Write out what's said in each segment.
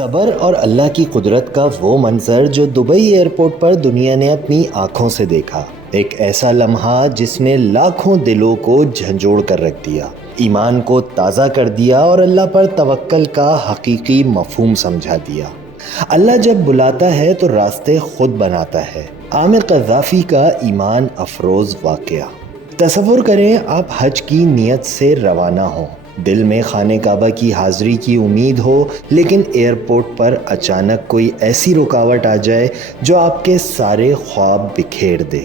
صبر اور اللہ کی قدرت کا وہ منظر جو دبئی ایئرپورٹ پر دنیا نے اپنی آنکھوں سے دیکھا، ایک ایسا لمحہ جس نے لاکھوں دلوں کو جھنجھوڑ کر رکھ دیا، ایمان کو تازہ کر دیا اور اللہ پر توکل کا حقیقی مفہوم سمجھا دیا۔ اللہ جب بلاتا ہے تو راستے خود بناتا ہے۔ عامر قذافی کا ایمان افروز واقعہ۔ تصور کریں آپ حج کی نیت سے روانہ ہوں، دل میں خانہ کعبہ کی حاضری کی امید ہو، لیکن ایئرپورٹ پر اچانک کوئی ایسی رکاوٹ آ جائے جو آپ کے سارے خواب بکھیر دے۔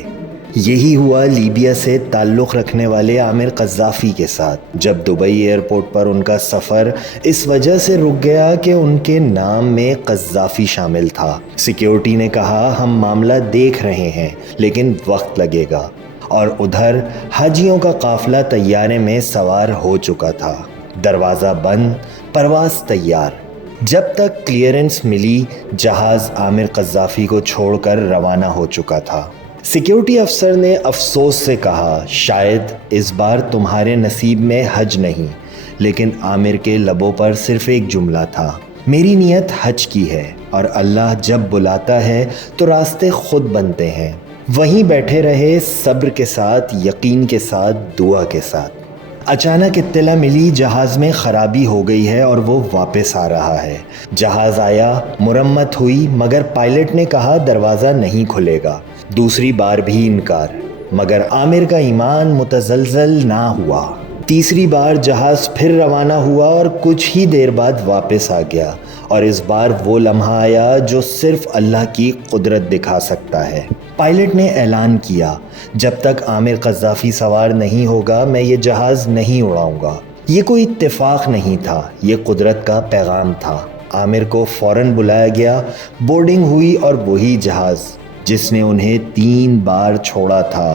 یہی ہوا لیبیا سے تعلق رکھنے والے عامر قذافی کے ساتھ، جب دبئی ایئرپورٹ پر ان کا سفر اس وجہ سے رک گیا کہ ان کے نام میں قذافی شامل تھا۔ سیکیورٹی نے کہا ہم معاملہ دیکھ رہے ہیں لیکن وقت لگے گا، اور ادھر حاجیوں کا قافلہ طیارے میں سوار ہو چکا تھا، دروازہ بند، پرواز تیار۔ جب تک کلیئرنس ملی جہاز عامر قذافی کو چھوڑ کر روانہ ہو چکا تھا۔ سیکیورٹی افسر نے افسوس سے کہا شاید اس بار تمہارے نصیب میں حج نہیں، لیکن عامر کے لبوں پر صرف ایک جملہ تھا، میری نیت حج کی ہے، اور اللہ جب بلاتا ہے تو راستے خود بنتے ہیں۔ وہیں بیٹھے رہے، صبر کے ساتھ، یقین کے ساتھ، دعا کے ساتھ۔ اچانک اطلاع ملی جہاز میں خرابی ہو گئی ہے اور وہ واپس آ رہا ہے۔ جہاز آیا، مرمت ہوئی، مگر پائلٹ نے کہا دروازہ نہیں کھلے گا۔ دوسری بار بھی انکار، مگر عامر کا ایمان متزلزل نہ ہوا۔ تیسری بار جہاز پھر روانہ ہوا اور کچھ ہی دیر بعد واپس آ گیا، اور اس بار وہ لمحہ آیا جو صرف اللہ کی قدرت دکھا سکتا ہے۔ پائلٹ نے اعلان کیا جب تک عامر قذافی سوار نہیں ہوگا میں یہ جہاز نہیں اڑاؤں گا۔ یہ کوئی اتفاق نہیں تھا، یہ قدرت کا پیغام تھا۔ عامر کو فوراً بلایا گیا، بورڈنگ ہوئی، اور وہی جہاز جس نے انہیں 3 بار چھوڑا تھا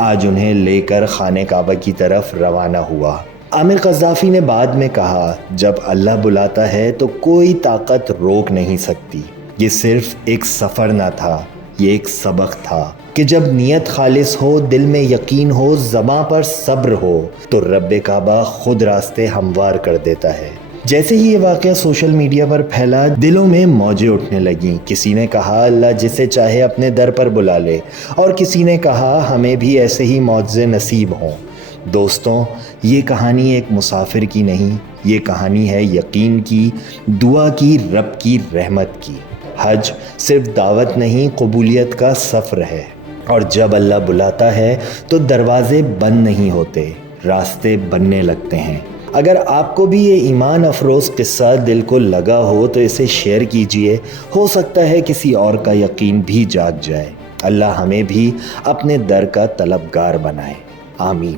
آج انہیں لے کر خانہ کعبہ کی طرف روانہ ہوا۔ عامر قذافی نے بعد میں کہا جب اللہ بلاتا ہے تو کوئی طاقت روک نہیں سکتی۔ یہ صرف ایک سفر نہ تھا، یہ ایک سبق تھا کہ جب نیت خالص ہو، دل میں یقین ہو، زباں پر صبر ہو، تو رب کعبہ خود راستے ہموار کر دیتا ہے۔ جیسے ہی یہ واقعہ سوشل میڈیا پر پھیلا، دلوں میں موجیں اٹھنے لگیں۔ کسی نے کہا اللہ جسے چاہے اپنے در پر بلا لے، اور کسی نے کہا ہمیں بھی ایسے ہی معجزے نصیب ہوں۔ دوستوں، یہ کہانی ایک مسافر کی نہیں، یہ کہانی ہے یقین کی، دعا کی، رب کی رحمت کی۔ حج صرف دعوت نہیں، قبولیت کا سفر ہے، اور جب اللہ بلاتا ہے تو دروازے بند نہیں ہوتے، راستے بننے لگتے ہیں۔ اگر آپ کو بھی یہ ایمان افروز قصہ دل کو لگا ہو تو اسے شیئر کیجئے، ہو سکتا ہے کسی اور کا یقین بھی جاگ جائے۔ اللہ ہمیں بھی اپنے در کا طلبگار بنائے، آمین۔